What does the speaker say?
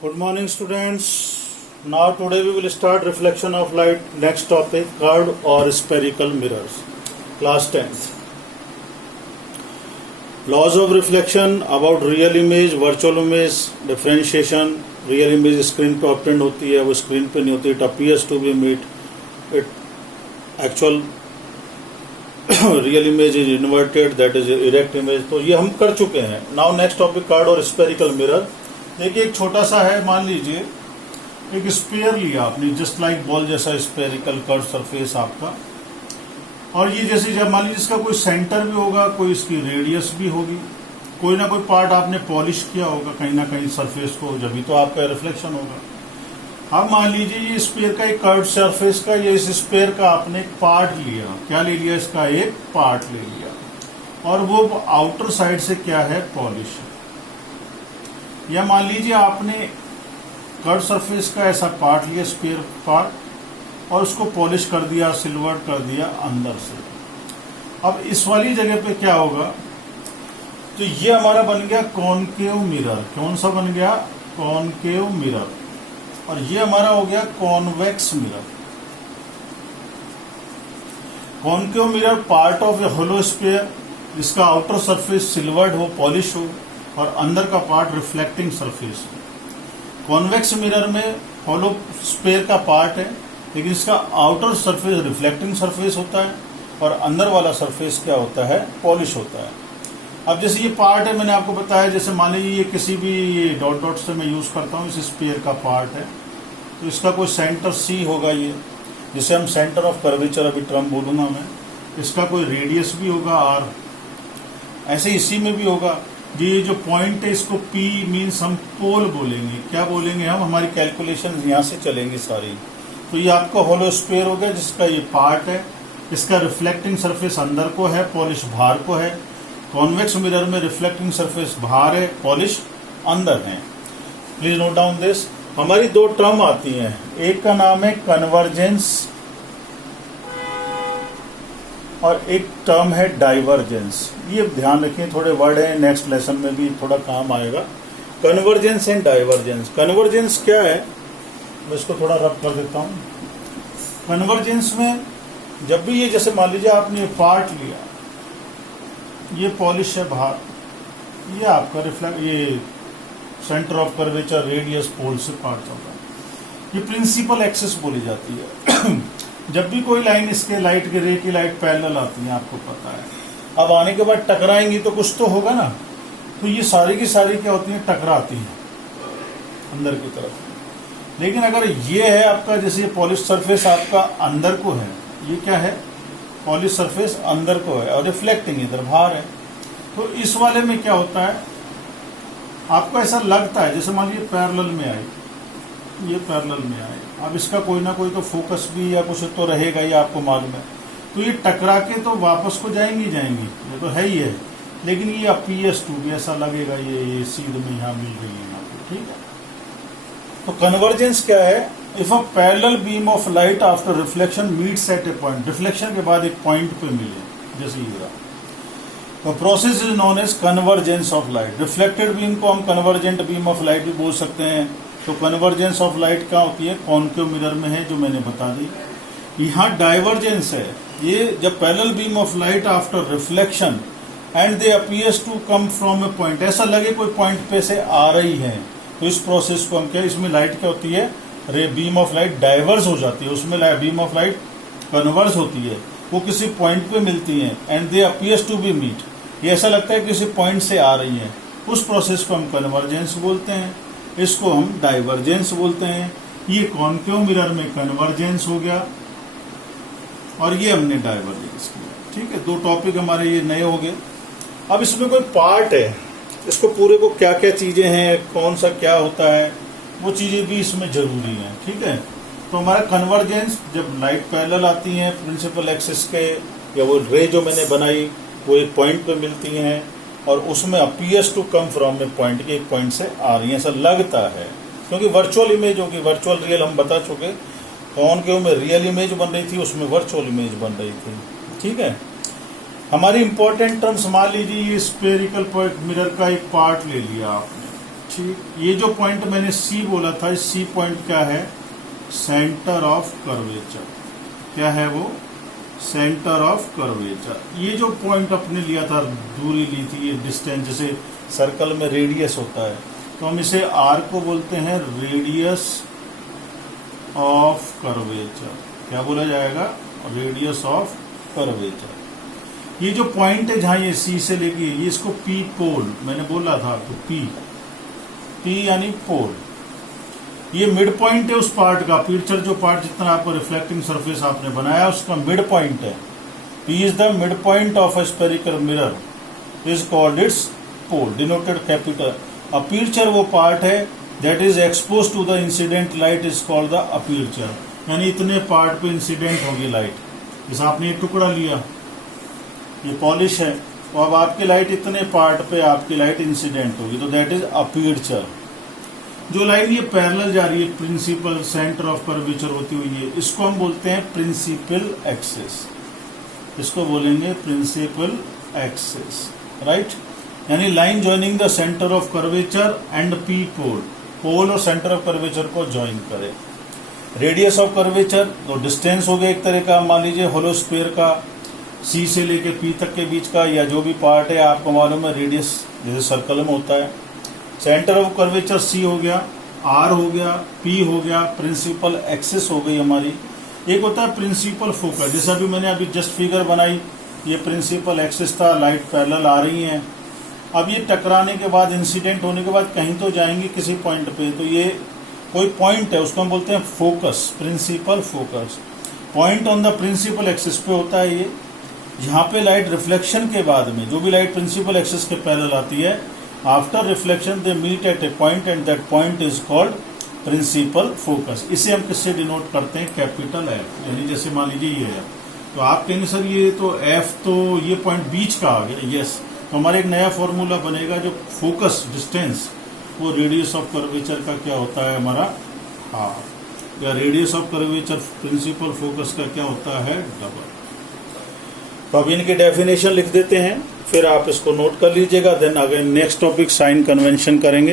Good morning, students. Now today we will start reflection of light. Next topic, curved or spherical mirrors. Class 10th. Laws of reflection about real image, virtual image, differentiation. Real image screen पे obtained होती है, वो screen पे नहीं होती. It appears to be meet. It actual real image is inverted, that is erect image. तो ये हम कर चुके हैं. Now next topic, curved or spherical mirror. देखिए एक छोटा सा है, मान लीजिए एक स्पेयर लिया आपने, जस्ट लाइक बॉल जैसा स्पेरिकल कर्व सरफेस आपका, और ये जैसे जब मान लीजिए इसका कोई सेंटर भी होगा, कोई इसकी रेडियस भी होगी, कोई ना कोई पार्ट आपने पॉलिश किया होगा कहीं ना कहीं सरफेस को, जब भी तो आपका रिफ्लेक्शन होगा। अब मान लीजिए ये स्पेयर का एक कर्व सरफेस का, ये इस स्पेयर का आपने एक पार्ट लिया, क्या ले लिया, इसका एक पार्ट ले लिया, और वो आउटर साइड से क्या है, पॉलिश। या मान लीजिए आपने कर्व सरफेस का ऐसा पार्ट लिया, स्पेयर पार्ट, और उसको पॉलिश कर दिया, सिल्वर कर दिया अंदर से। अब इस वाली जगह पे क्या होगा, तो ये हमारा बन गया कॉनकेव मिरर। कौन सा बन गया, कॉनकेव मिरर। और ये हमारा हो गया convex mirror. Concave mirror part of a hollow sphere, जिसका आउटर सरफेस सिल्वर्ड हो, पॉलिश हो, और अंदर का पार्ट रिफ्लेक्टिंग सरफेस है। कॉन्वेक्स मिरर में होलो स्पेयर का पार्ट है, लेकिन इसका आउटर सरफेस रिफ्लेक्टिंग सरफेस होता है, और अंदर वाला सरफेस क्या होता है, पॉलिश होता है। अब जैसे ये पार्ट है, मैंने आपको बताया, जैसे मान लीजिए ये किसी भी ये डॉट डॉट से मैं यूज करता हूँ, इस स्पेयर का पार्ट है, तो इसका कोई सेंटर सी होगा, ये जिसे हम सेंटर ऑफ कर्वेचर अभी टर्म बोलूंगा मैं। इसका कोई रेडियस भी होगा आर, ऐसे इसी में भी होगा। ये जो पॉइंट है, इसको P मीन्स हम पोल बोलेंगे। क्या बोलेंगे हम, हमारी कैलकुलेशन यहाँ से चलेंगी सारी। तो ये आपका होलो स्पेयर हो गया, जिसका ये पार्ट है, इसका रिफ्लेक्टिंग सरफेस अंदर को है, पॉलिश बाहर को है। कॉन्वेक्स मिरर में रिफ्लेक्टिंग सरफेस बाहर है, पॉलिश अंदर है। Please note down this. हमारी दो टर्म आती हैं, एक का नाम है कन्वर्जेंस और एक टर्म है डाइवर्जेंस। ये ध्यान रखिए, थोड़े वर्ड हैं, नेक्स्ट लेसन में भी थोड़ा काम आएगा। Convergence and divergence. कन्वर्जेंस क्या है, मैं इसको थोड़ा रब कर देता हूँ। कन्वर्जेंस में जब भी ये, जैसे मान लीजिए आपने पार्ट लिया, ये पॉलिश है बाहर, ये आपका रिफ्लेक्ट, ये सेंटर ऑफ कर्वेचर, रेडियस, पोल से पार्ट होगा। ये प्रिंसिपल एक्सिस बोली जाती है। जब भी कोई लाइन इसके लाइट के रे की लाइट पैरेलल आती है, आपको पता है, अब आने के बाद टकराएंगी तो कुछ तो होगा ना, तो ये सारी की सारी क्या होती है, टकराती है अंदर की तरफ। लेकिन अगर ये है आपका, जैसे ये पॉलिश सरफेस आपका अंदर को है, ये क्या है, पॉलिश सरफेस अंदर को है, और रिफ्लेक्टिंग इधर बाहर है, तो इस वाले में क्या होता है, आपको ऐसा लगता है जैसे मान लीजिए पैरेलल में आए, ये पैरेलल में आए, अब इसका कोई ना कोई तो फोकस भी या कुछ तो रहेगा, ये आपको मालूम है, तो ये टकरा के तो वापस को जाएंगी, ये तो है ही है, लेकिन ये अपीयर्स टू भी ऐसा लगेगा, ये सीध में यहाँ मिल रही है आपको, ठीक है। तो कन्वर्जेंस क्या है, if a parallel beam of light after reflection meets at a point, reflection के बाद एक पॉइंट पे मिले, जैसे ये, तो process is known as convergence of light. Reflected beam को हम कन्वर्जेंट बीम ऑफ लाइट भी बोल सकते हैं। तो कन्वर्जेंस ऑफ लाइट क्या होती है, कॉनकेव मिरर में है, जो मैंने बता दी। यहाँ डाइवर्जेंस है, ये जब parallel beam of light after reflection and they appears to come from a point, ऐसा लगे कोई पॉइंट पे से आ रही है, तो इस प्रोसेस को हम क्या, इसमें लाइट क्या होती है, रे बीम ऑफ लाइट डाइवर्स हो जाती है, उसमें बीम ऑफ लाइट कन्वर्स होती है, वो किसी पॉइंट पे मिलती है, and they appears to be meet, ये ऐसा लगता है किसी पॉइंट से आ रही है, उस प्रोसेस को हम कन्वर्जेंस बोलते हैं, इसको हम डाइवर्जेंस बोलते हैं। ये कॉनकेव मिरर में कन्वर्जेंस हो गया, और ये हमने डाइवर्जेंस किया, ठीक है। दो टॉपिक हमारे ये नए हो गए। अब इसमें कोई पार्ट है, इसको पूरे को क्या क्या चीजें हैं, कौन सा क्या होता है, वो चीजें भी इसमें जरूरी हैं, ठीक है। तो हमारा कन्वर्जेंस, जब लाइट पैरेलल आती हैं प्रिंसिपल एक्सिस के, या वो रे जो मैंने बनाई वो एक पॉइंट पे मिलती हैं, और उसमें appears to come from a point, के एक पॉइंट से आ रही है, ऐसा लगता है, क्योंकि वर्चुअल इमेज होगी, वर्चुअल रियल हम बता चुके, कॉनकेव में रियल इमेज बन रही थी, उसमें वर्चुअल इमेज बन रही थी, ठीक है। हमारी इंपॉर्टेंट टर्म्स, मान लीजिए ये स्फेरिकल मिरर का एक पार्ट ले लिया आपने, ये जो पॉइंट मैंने सी बोला था, इस सी पॉइंट क्या है? Centre of curvature. क्या है वो? Centre of curvature. ये जो पॉइंट अपने लिया था, दूरी ली थी, ये डिस्टेंस, जैसे सर्कल में रेडियस होता है, तो हम इसे आर को बोलते हैं रेडियस ऑफ कर्वेचर। क्या बोला जाएगा? Radius of curvature. ये जो पॉइंट है जहां ये सी से लेके, ये इसको पी पोल मैंने बोला था, तो पी यानी पोल। ये मिड पॉइंट है उस पार्ट का, अपर्चर जो पार्ट जितना आपको रिफ्लेक्टिंग सरफेस आपने बनाया उसका मिड पॉइंट है। P is the mid point of a spherical mirror, is called its pole, denoted capital. Aperture वो पार्ट है that is expose to the incident light, is called the aperture. यानी इतने part पे incident होगी light. जैसे आपने ये टुकड़ा लिया, ये पॉलिश है, तो अब आपकी लाइट इतने पार्ट पे आपकी लाइट इंसिडेंट होगी, तो दैट इज अपर्चर। जो लाइन ये पैरेलल जा रही है प्रिंसिपल सेंटर ऑफ कर्वेचर होती हुई है, इसको हम बोलते हैं प्रिंसिपल एक्सिस। इसको बोलेंगे प्रिंसिपल एक्सिस, राइट। यानी line joining the centre of curvature and P pole, pole और सेंटर ऑफ कर्वेचर को ज्वाइन करे। रेडियस ऑफ कर्वेचर, तो डिस्टेंस हो गया एक तरह का, मान लीजिए होलो स्क्वायर का, सी से लेके पी तक के बीच का, या जो भी पार्ट है आपको मालूम है रेडियस जैसे सर्कल में होता है। सेंटर ऑफ कर्वेचर सी हो गया, आर हो गया, पी हो गया, प्रिंसिपल एक्सिस हो गई हमारी। एक होता है प्रिंसिपल फोकस, जैसा भी मैंने अभी जस्ट फिगर बनाई, ये प्रिंसिपल एक्सिस था, लाइट पैरेलल आ रही है। अब ये टकराने के बाद, इंसिडेंट होने के बाद कहीं तो जाएंगे किसी पॉइंट पे, तो ये कोई पॉइंट है, उसको हम बोलते हैं focus, principal focus. Point on the principal axis पे होता है ये, जहाँ पे लाइट रिफ्लेक्शन के बाद में, जो भी लाइट प्रिंसिपल एक्सिस के पैरेलल आती है, after reflection they meet at a point and that point is called principal focus. इसे हम किससे डिनोट करते हैं? Capital F. यानी जैसे मान लीजिए ये है, तो आप कहेंगे सर ये तो एफ, तो ये पॉइंट बीच का आ गया। यस, तो हमारा एक नया फॉर्मूला बनेगा, जो फोकस डिस्टेंस, वो रेडियस ऑफ कर्वेचर का क्या होता है हमारा, हाफ, या radius of curvature principal focus का क्या होता है? डबल। तो अब इनकी डेफिनेशन लिख देते हैं, फिर आप इसको नोट कर लीजिएगा। Then again next topic sign convention करेंगे।